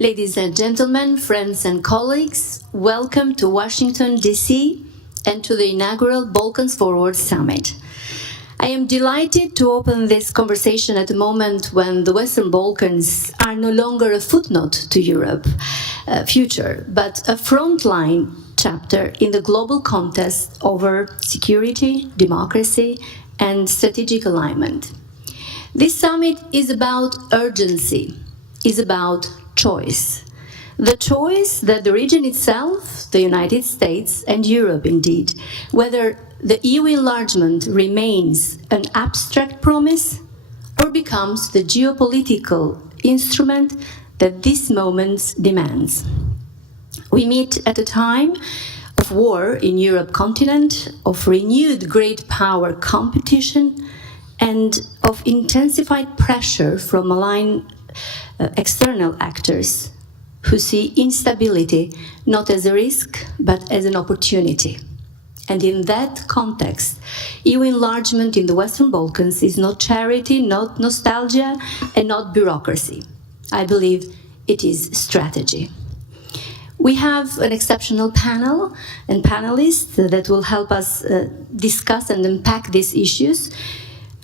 Ladies and gentlemen, friends and colleagues, welcome to Washington, D.C. and to the inaugural Balkans Forward Summit. I am delighted to open this conversation at a moment when the Western Balkans are no longer a footnote to Europe's future, but a frontline chapter in the global contest over security, democracy, and strategic alignment. This summit is about urgency, is about choice. The choice that the region itself, the United States and Europe indeed, whether the EU enlargement remains an abstract promise or becomes the geopolitical instrument that this moment demands. We meet at a time of war in Europe continent, of renewed great power competition, and of intensified pressure from malign external actors who see instability not as a risk, but as an opportunity. And in that context, EU enlargement in the Western Balkans is not charity, not nostalgia, and not bureaucracy. I believe it is strategy. We have an exceptional panel and panelists that will help us discuss and unpack these issues.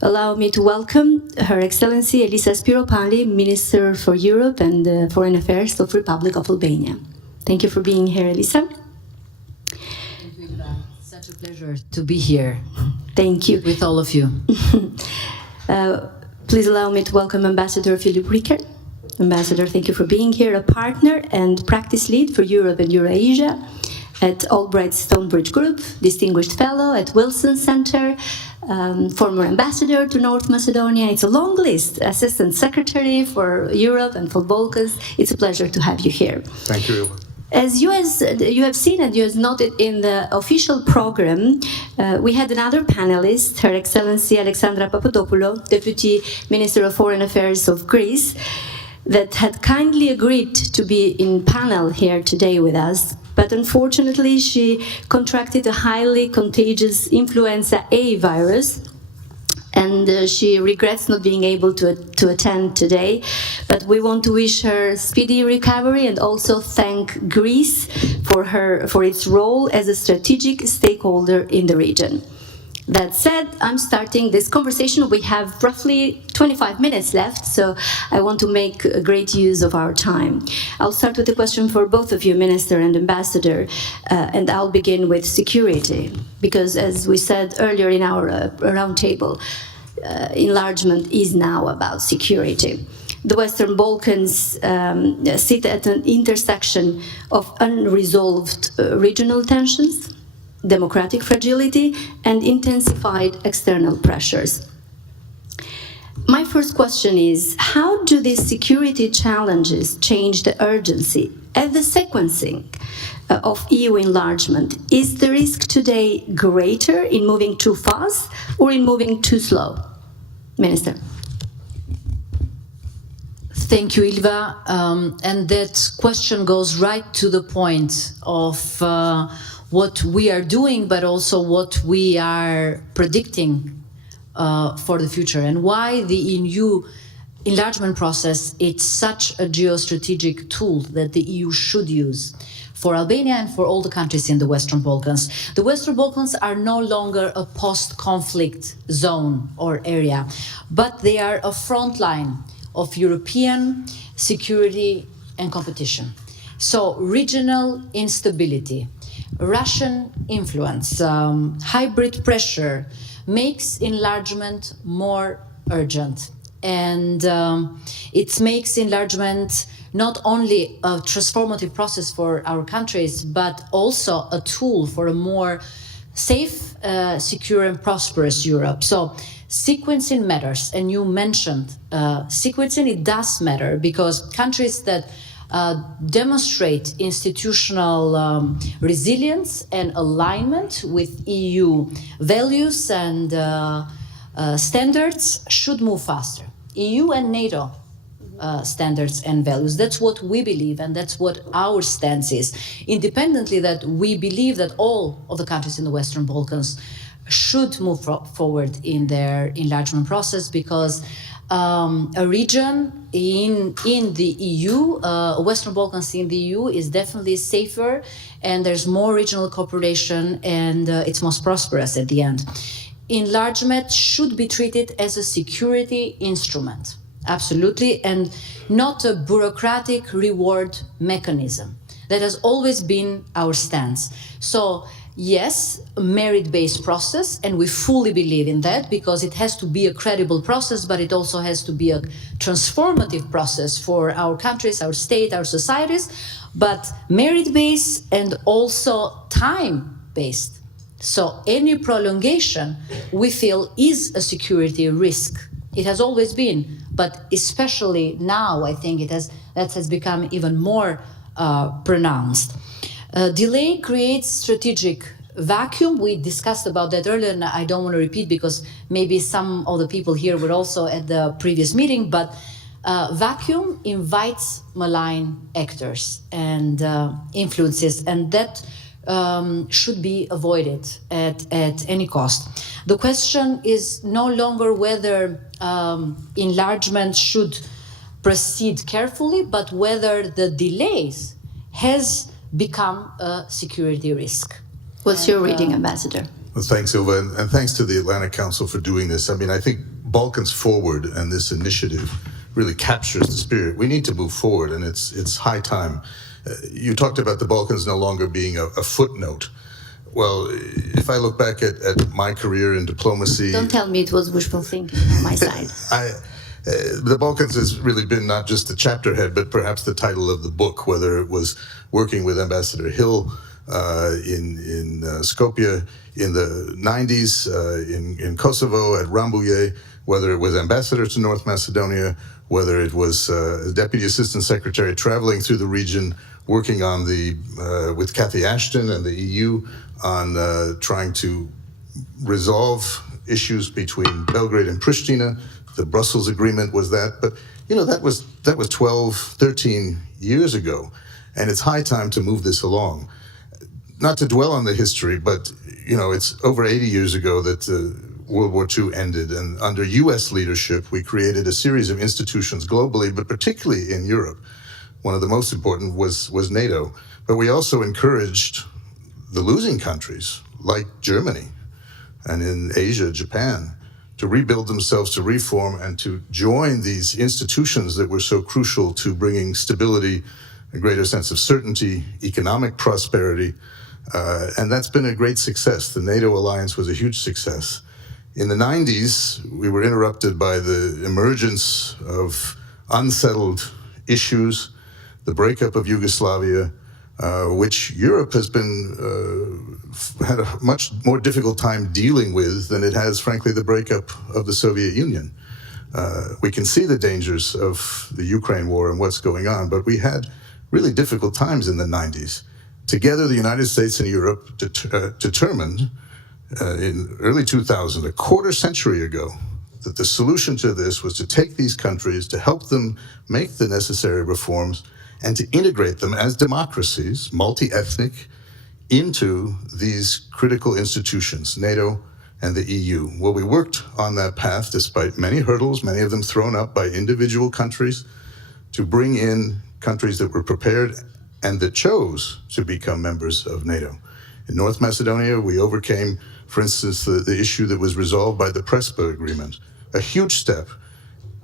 Allow me to welcome Her Excellency Elisa Spiropali, Minister for Europe and Foreign Affairs of the Republic of Albania. Thank you for being here, Elisa. Thank you, Ila. Such a pleasure to be here. Thank you. With all of you. Please allow me to welcome Ambassador Philip Ricker. Ambassador, thank you for being here, a partner and practice lead for Europe and Eurasia at Albright Stonebridge Group, distinguished fellow at Wilson Center, former ambassador to North Macedonia. It's a long list, assistant secretary for Europe and for Balkans. It's a pleasure to have you here. Thank you. As you have seen and you have noted in the official program, we had another panelist, Her Excellency Alexandra Papadopoulou, Deputy Minister of Foreign Affairs of Greece, that had kindly agreed to be in panel here today with us. But unfortunately, she contracted a highly contagious influenza A virus, and she regrets not being able to attend today. But we want to wish her speedy recovery and also thank Greece for its role as a strategic stakeholder in the region. That said, I'm starting this conversation. We have roughly 25 minutes left, so I want to make a great use of our time. I'll start with a question for both of you, Minister and Ambassador, and I'll begin with security, because as we said earlier in our roundtable, enlargement is now about security. The Western Balkans sit at an intersection of unresolved regional tensions, democratic fragility, and intensified external pressures. My first question is, how do these security challenges change the urgency and the sequencing of EU enlargement? Is the risk today greater in moving too fast or in moving too slow? Minister. Thank you, Ilva. And that question goes right to the point of what we are doing, but also what we are predicting for the future, and why the EU enlargement process is such a geostrategic tool that the EU should use for Albania and for all the countries in the Western Balkans. The Western Balkans are no longer a post-conflict zone or area, but they are a front line of European security and competition. So regional instability, Russian influence, hybrid pressure makes enlargement more urgent. And it makes enlargement not only a transformative process for our countries, but also a tool for a more safe, secure and prosperous Europe. So sequencing matters, and you mentioned sequencing, it does matter, because countries that demonstrate institutional resilience and alignment with EU values and standards should move faster. EU and NATO standards and values. That's what we believe, and that's what our stance is. Independently that we believe that all of the countries in the Western Balkans should move forward in their enlargement process, because a region in the EU, Western Balkans in the EU is definitely safer, and there's more regional cooperation, and it's most prosperous at the end. Enlargement should be treated as a security instrument, absolutely, and not a bureaucratic reward mechanism. That has always been our stance. So yes, a merit-based process, and we fully believe in that because it has to be a credible process, but it also has to be a transformative process for our countries, our state, our societies, but merit-based and also time-based. So any prolongation, we feel, is a security risk. It has always been, but especially now, I think that has become even more pronounced. Delay creates strategic vacuum. We discussed about that earlier, and I don't want to repeat because maybe some of the people here were also at the previous meeting, but vacuum invites malign actors and influences, and that should be avoided at any cost. The question is no longer whether enlargement should proceed carefully, but whether the delays has become a security risk. What's your reading, Ambassador? Well, thanks, Ilva, and thanks to the Atlantic Council for doing this. I mean, I think Balkans Forward and this initiative really captures the spirit. We need to move forward, and it's high time. You talked about the Balkans no longer being a footnote. Well, if I look back at my career in diplomacy... Don't tell me it was wishful thinking on my side. The Balkans has really been not just the chapter head, but perhaps the title of the book, whether it was working with Ambassador Hill in Skopje in the 90s, in Kosovo at Rambouillet, whether it was ambassador to North Macedonia, whether it was Deputy Assistant Secretary traveling through the region, working on with Cathy Ashton and the EU on trying to resolve issues between Belgrade and Pristina. The Brussels agreement was that, but you know, that was 12, 13 years ago, and it's high time to move this along. Not to dwell on the history, but you know, it's over 80 years ago that World War II ended, and under US leadership, we created a series of institutions globally, but particularly in Europe. One of the most important was NATO, but we also encouraged the losing countries, like Germany, and in Asia, Japan, to rebuild themselves, to reform, and to join these institutions that were so crucial to bringing stability, a greater sense of certainty, economic prosperity, and that's been a great success. The NATO alliance was a huge success. In the 90s, we were interrupted by the emergence of unsettled issues, the breakup of Yugoslavia, which Europe has had a much more difficult time dealing with than it has, frankly, the breakup of the Soviet Union. We can see the dangers of the Ukraine war and what's going on, but we had really difficult times in the 90s. Together, the United States and Europe determined in early 2000, a quarter century ago, that the solution to this was to take these countries, to help them make the necessary reforms, and to integrate them as democracies, multi-ethnic, into these critical institutions, NATO and the EU. Well, we worked on that path despite many hurdles, many of them thrown up by individual countries, to bring in countries that were prepared and that chose to become members of NATO. In North Macedonia, we overcame, for instance, the issue that was resolved by the Prespa agreement, a huge step.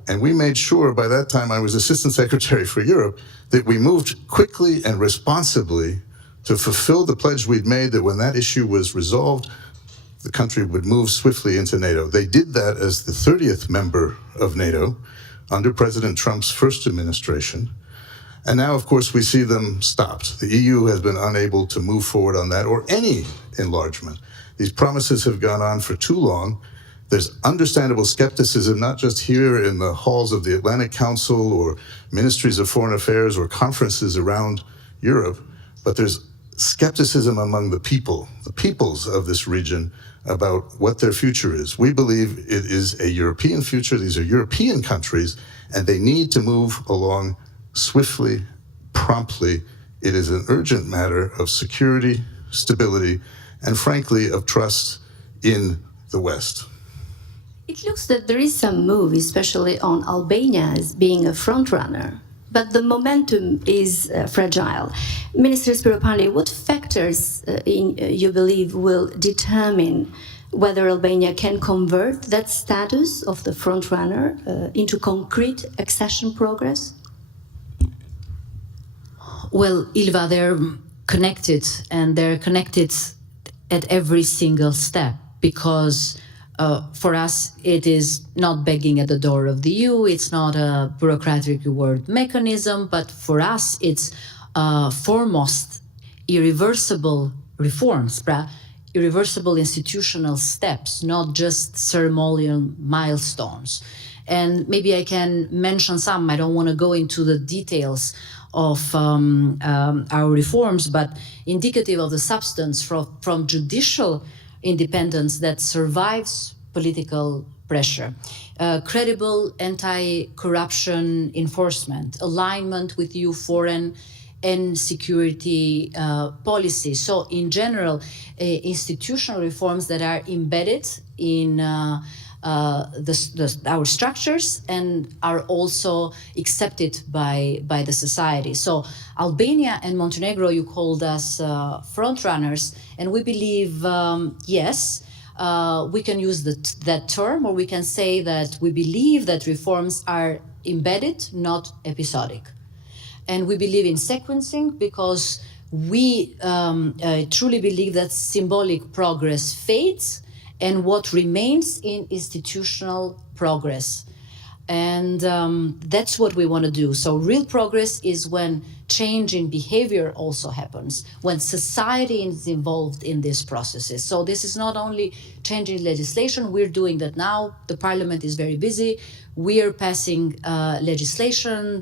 And we made sure, by that time I was Assistant Secretary for Europe, that we moved quickly and responsibly to fulfill the pledge we'd made that when that issue was resolved, the country would move swiftly into NATO. They did that as the 30th member of NATO under President Trump's first administration. And now, of course, we see them stopped. The EU has been unable to move forward on that or any enlargement. These promises have gone on for too long. There's understandable skepticism, not just here in the halls of the Atlantic Council or ministries of foreign affairs or conferences around Europe, but there's skepticism among the peoples of this region about what their future is. We believe it is a European future. These are European countries, and they need to move along swiftly, promptly. It is an urgent matter of security, stability, and frankly, of trust in the West. It looks that there is some move, especially on Albania as being a front runner, but the momentum is fragile. Minister Spiropali, what factors you believe will determine whether Albania can convert that status of the front runner into concrete accession progress? Well, Ilva, they're connected, and they're connected at every single step, because for us, it is not begging at the door of the EU, it's not a bureaucratic reward mechanism, but for us, it's foremost irreversible reforms, irreversible institutional steps, not just ceremonial milestones. And maybe I can mention some. I don't want to go into the details of our reforms, but indicative of the substance from judicial independence that survives political pressure. Credible anti-corruption enforcement, alignment with EU foreign and security policy. So in general, institutional reforms that are embedded in our structures and are also accepted by the society. So Albania and Montenegro, you called us front runners, and we believe, yes, we can use that term, or we can say that we believe that reforms are embedded, not episodic. And we believe in sequencing because we truly believe that symbolic progress fades and what remains in institutional progress. And that's what we want to do. So real progress is when change in behavior also happens, when society is involved in these processes. So this is not only changing legislation, we're doing that now. The parliament is very busy. We are passing legislation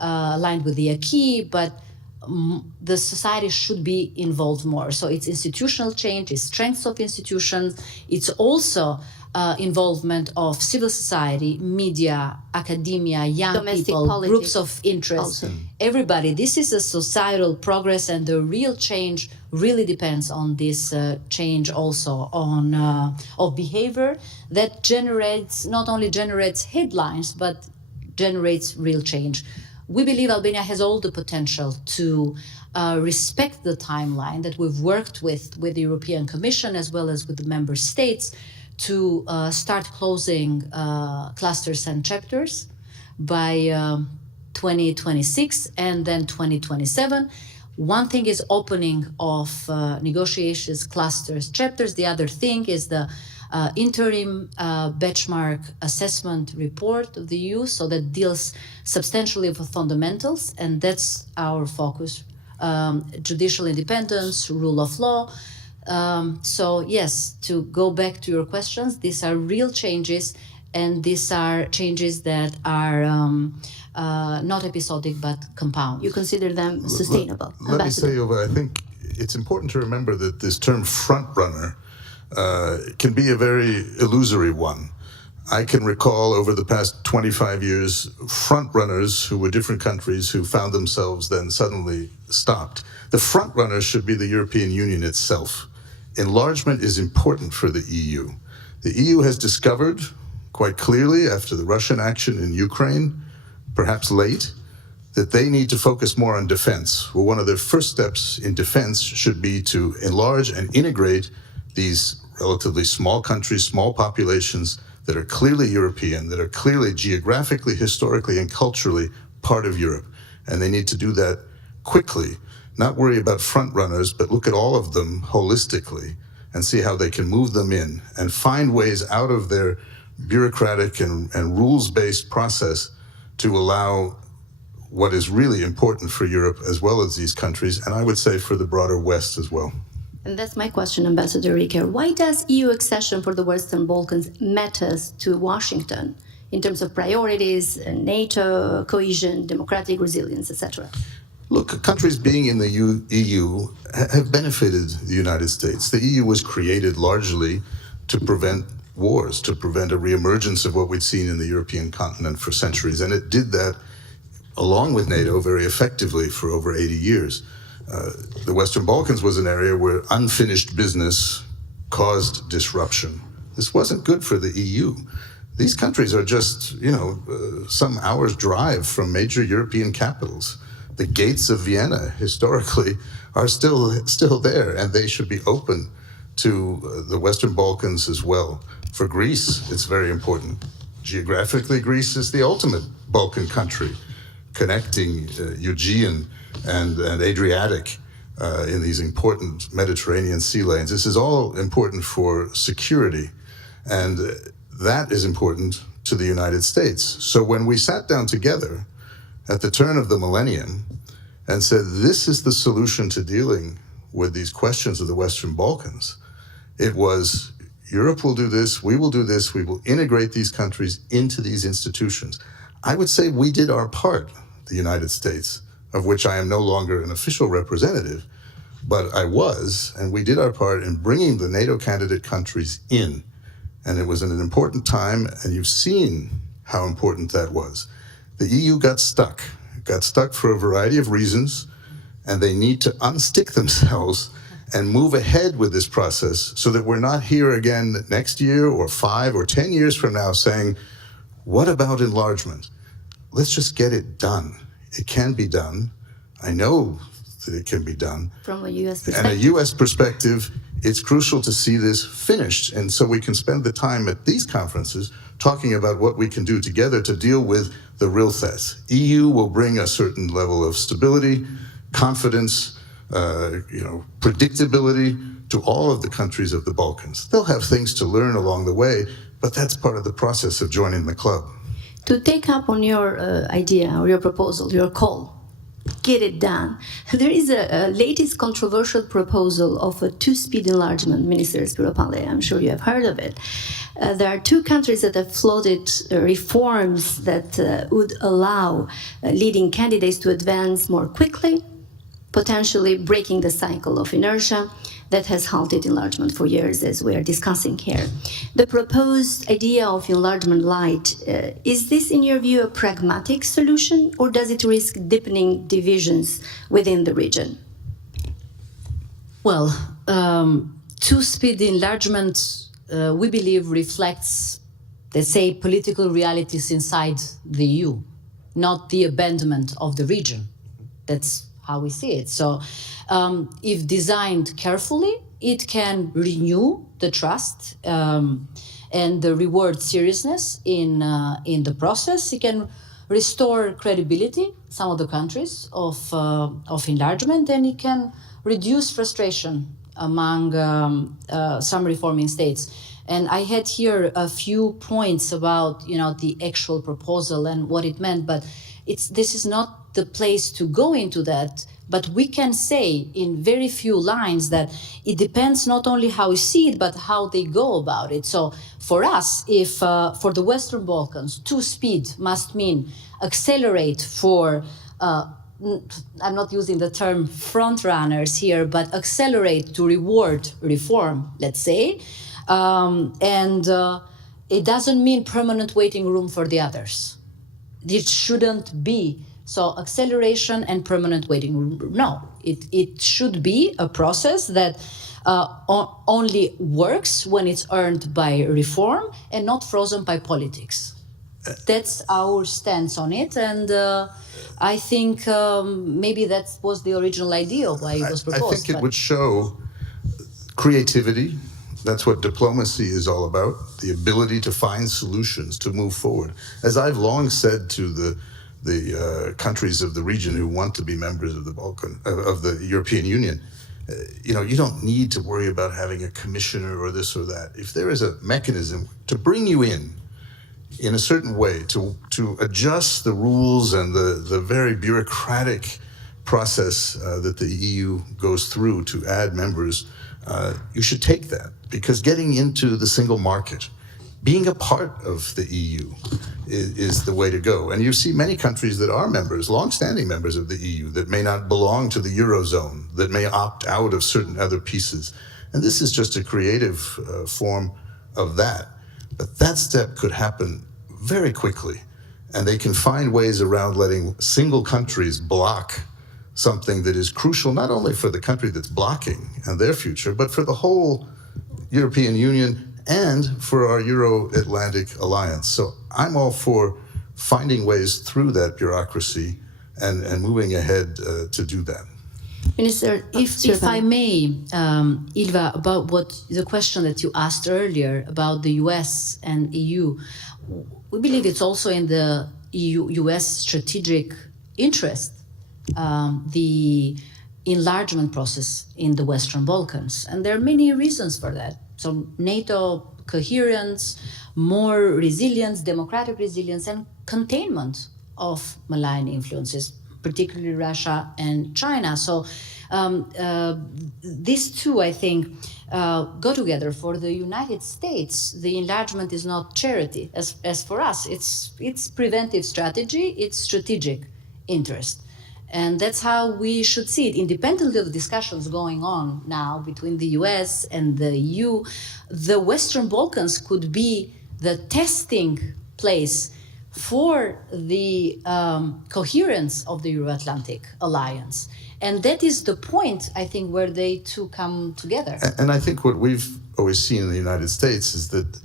aligned with the acquis, but the society should be involved more. So it's institutional change, it's strength of institutions, it's also involvement of civil society, media, academia, young Domestic people, politics groups of interest, also. Everybody. This is a societal progress, and the real change really depends on this change also on of behavior that generates, not only generates headlines, but generates real change. We believe Albania has all the potential to respect the timeline that we've worked with the European Commission as well as with the member states to start closing clusters and chapters by 2026 and then 2027. One thing is opening of negotiations, clusters, chapters. The other thing is the interim benchmark assessment report of the EU, so that deals substantially with fundamentals, and that's our focus. Judicial independence, rule of law. So yes, to go back to your questions, these are real changes, and these are changes that are not episodic but compound. You consider them sustainable? Let me say, Ova, I think it's important to remember that this term front runner can be a very illusory one. I can recall over the past 25 years, front runners who were different countries who found themselves then suddenly stopped. The front runner should be the European Union itself. Enlargement is important for the EU. The EU has discovered quite clearly after the Russian action in Ukraine, perhaps late, that they need to focus more on defense. Well, one of their first steps in defense should be to enlarge and integrate these relatively small countries, small populations that are clearly European, that are clearly geographically, historically, and culturally part of Europe. And they need to do that quickly, not worry about front runners, but look at all of them holistically and see how they can move them in and find ways out of their bureaucratic and rules-based process to allow what is really important for Europe as well as these countries, and I would say for the broader West as well. And that's my question, Ambassador Riker. Why does EU accession for the Western Balkans matters to Washington in terms of priorities, NATO, cohesion, democratic resilience, etc.? Look, countries being in the EU have benefited the United States. The EU was created largely to prevent wars, to prevent a reemergence of what we'd seen in the European continent for centuries. And it did that along with NATO very effectively for over 80 years. The Western Balkans was an area where unfinished business caused disruption. This wasn't good for the EU. These countries are just, some hours' drive from major European capitals. The gates of Vienna, historically, are still there, and they should be open to the Western Balkans as well. For Greece, it's very important. Geographically, Greece is the ultimate Balkan country, connecting Aegean and Adriatic in these important Mediterranean sea lanes. This is all important for security, and that is important to the United States. So when we sat down together at the turn of the millennium and said, this is the solution to dealing with these questions of the Western Balkans, it was, Europe will do this, we will integrate these countries into these institutions. I would say we did our part, the United States, of which I am no longer an official representative, but I was, and we did our part in bringing the NATO candidate countries in. And it was an important time, and you've seen how important that was. The EU got stuck for a variety of reasons, and they need to unstick themselves and move ahead with this process so that we're not here again next year or 5 or 10 years from now saying, what about enlargement? Let's just get it done. It can be done. I know that it can be done. From a U.S. perspective. And a U.S. perspective, it's crucial to see this finished. And so we can spend the time at these conferences talking about what we can do together to deal with the real threats. EU will bring a certain level of stability, confidence, predictability to all of the countries of the Balkans. They'll have things to learn along the way, but that's part of the process of joining the club. To take up on your idea or your proposal, your call, get it done. There is a latest controversial proposal of a two-speed enlargement, Minister Spiropali. I'm sure you have heard of it. There are 2 countries that have floated reforms that would allow leading candidates to advance more quickly, potentially breaking the cycle of inertia that has halted enlargement for years, as we are discussing here. The proposed idea of enlargement light, is this, in your view, a pragmatic solution, or does it risk deepening divisions within the region? Well, two-speed enlargement, we believe, reflects, let's say, political realities inside the EU, not the abandonment of the region. That's how we see it. So if designed carefully, it can renew the trust and the reward seriousness in the process. It can restore credibility, some of the countries of enlargement, and it can reduce frustration among some reforming states. And I had here a few points about the actual proposal and what it meant, but this is not the place to go into that, but we can say in very few lines that it depends not only how we see it, but how they go about it. So for us, if for the Western Balkans, two-speed must mean accelerate for, I'm not using the term front runners here, but accelerate to reward reform, let's say, and it doesn't mean permanent waiting room for the others. It shouldn't be. So acceleration and permanent waiting room, no. It should be a process that only works when it's earned by reform and not frozen by politics. That's our stance on it, and I think maybe that was the original idea why it was proposed. I think it would show creativity. That's what diplomacy is all about, the ability to find solutions, to move forward. As I've long said to the countries of the region who want to be members of the European Union, you don't need to worry about having a commissioner or this or that. If there is a mechanism to bring you in a certain way, to adjust the rules and the very bureaucratic process that the EU goes through to add members, you should take that, because getting into the single market, being a part of the EU is the way to go. And you see many countries that are members, long-standing members of the EU, that may not belong to the Eurozone, that may opt out of certain other pieces. And this is just a creative form of that. But that step could happen very quickly. And they can find ways around letting single countries block something that is crucial, not only for the country that's blocking and their future, but for the whole European Union and for our Euro-Atlantic alliance. So I'm all for finding ways through that bureaucracy and moving ahead to do that. Minister, if I may, Ilva, about the question that you asked earlier about the US and EU, we believe it's also in the EU-US strategic interest, the enlargement process in the Western Balkans. And there are many reasons for that. So NATO coherence, more resilience, democratic resilience, and containment of malign influences, particularly Russia and China. So these two, I think, go together. For the United States, the enlargement is not charity. As for us, it's preventive strategy, it's strategic interest. And that's how we should see it, independently of the discussions going on now between the US and the EU. The Western Balkans could be the testing place for the coherence of the Euro-Atlantic alliance. And that is the point, I think, where they two come together. And I think what we've always seen in the United States is that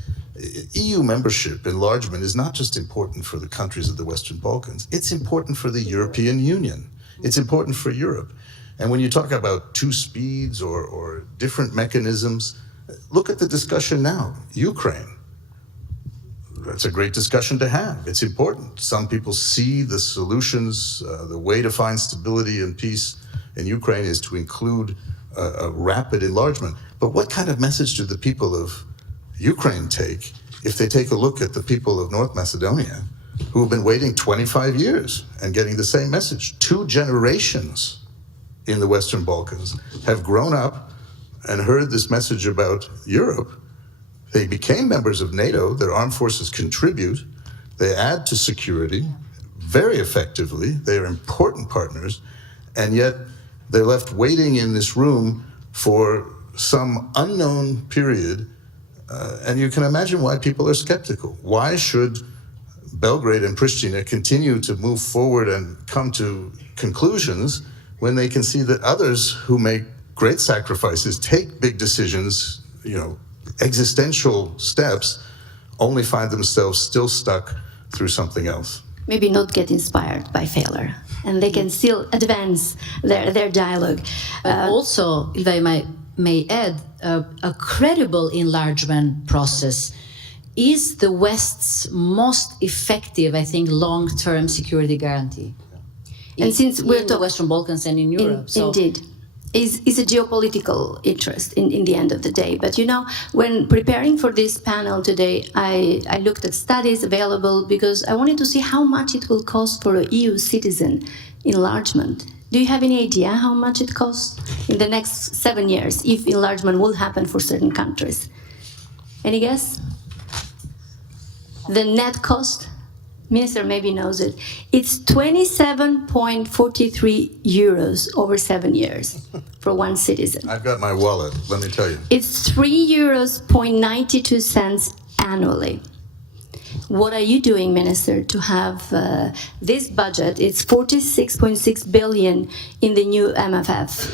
EU membership, enlargement, is not just important for the countries of the Western Balkans, it's important for the European Union. It's important for Europe. And when you talk about two speeds or different mechanisms, look at the discussion now. Ukraine. That's a great discussion to have. It's important. Some people see the solutions, the way to find stability and peace in Ukraine is to include a rapid enlargement. But what kind of message do the people of Ukraine take if they take a look at the people of North Macedonia, who have been waiting 25 years and getting the same message? 2 generations in the Western Balkans have grown up and heard this message about Europe. They became members of NATO, their armed forces contribute, they add to security very effectively, they are important partners, and yet they're left waiting in this room for some unknown period, and you can imagine why people are skeptical. Why should Belgrade and Pristina continue to move forward and come to conclusions when they can see that others who make great sacrifices, take big decisions, existential steps, only find themselves still stuck through something else? Maybe not get inspired by failure, and they can still advance their dialogue. But also, if I may add, a credible enlargement process is the West's most effective, I think, long-term security guarantee. And since we're in the Western Balkans and in Europe. Indeed. Is a geopolitical interest in the end of the day. But when preparing for this panel today, I looked at studies available because I wanted to see how much it will cost for an EU citizen enlargement. Do you have any idea how much it costs in the next 7 years if enlargement will happen for certain countries? Any guess? The net cost? Minister maybe knows it. It's 27.43 euros over 7 years for one citizen. I've got my wallet, let me tell you. It's 3.92 euros annually. What are you doing, Minister, to have this budget? It's 46.6 billion in the new MFF,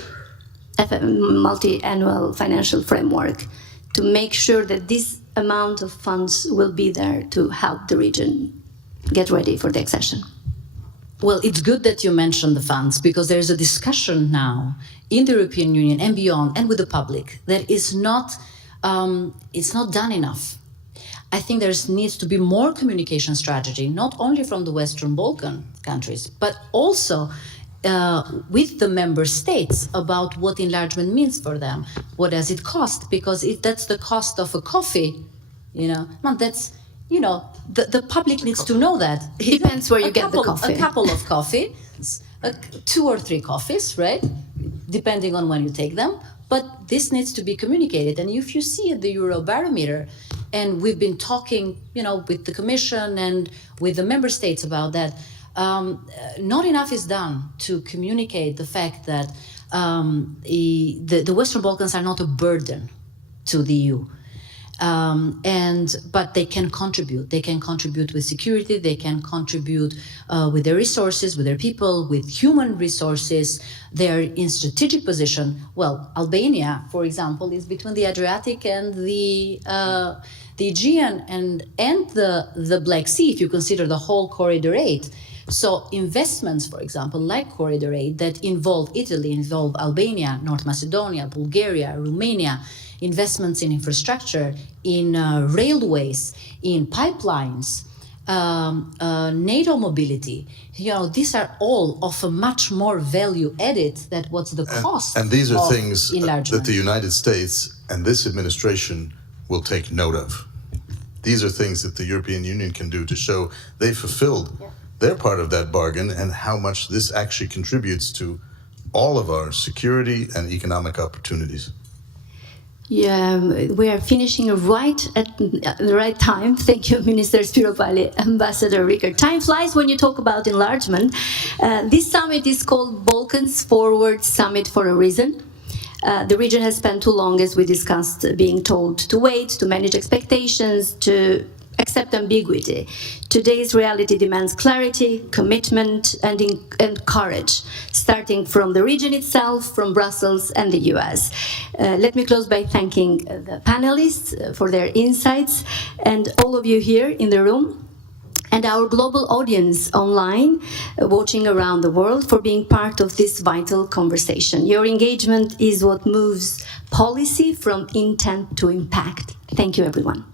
multi-annual financial framework, to make sure that this amount of funds will be there to help the region get ready for the accession. Well, it's good that you mentioned the funds, because there's a discussion now in the European Union and beyond, and with the public, that is not, it's not done enough. I think there needs to be more communication strategy, not only from the Western Balkan countries, but also with the member states about what enlargement means for them. What does it cost? Because if that's the cost of a coffee, that's, the public needs to know that. Depends where you get the coffee. A couple of coffees, 2 or 3 coffees, right? Depending on when you take them. But this needs to be communicated. And if you see the Eurobarometer, and we've been talking, with the Commission and with the member states about that, not enough is done to communicate the fact that the Western Balkans are not a burden to the EU. But they can contribute. They can contribute with security. They can contribute with their resources, with their people, with human resources. They're in strategic position. Well, Albania, for example, is between the Adriatic and the Aegean and the Black Sea, if you consider the whole Corridor 8. So investments, for example, like Corridor 8, that involve Italy, involve Albania, North Macedonia, Bulgaria, Romania, investments in infrastructure, in railways, in pipelines, NATO mobility. You know, these are all of a much more value added than what's the cost. And these are of things enlargement. that the United States and this administration will take note of. These are things that the European Union can do to show they fulfilled their part of that bargain and how much this actually contributes to all of our security and economic opportunities. Yeah, we are finishing right at the right time. Thank you, Minister Spiropali, Ambassador Rickard. Time flies when you talk about enlargement. This summit is called Balkans Forward Summit for a reason. The region has spent too long, as we discussed, being told to wait, to manage expectations, to accept ambiguity. Today's reality demands clarity, commitment, and courage, starting from the region itself, from Brussels and the US. Let me close by thanking the panelists for their insights and all of you here in the room, and our global audience online, watching around the world, for being part of this vital conversation. Your engagement is what moves policy from intent to impact. Thank you, everyone.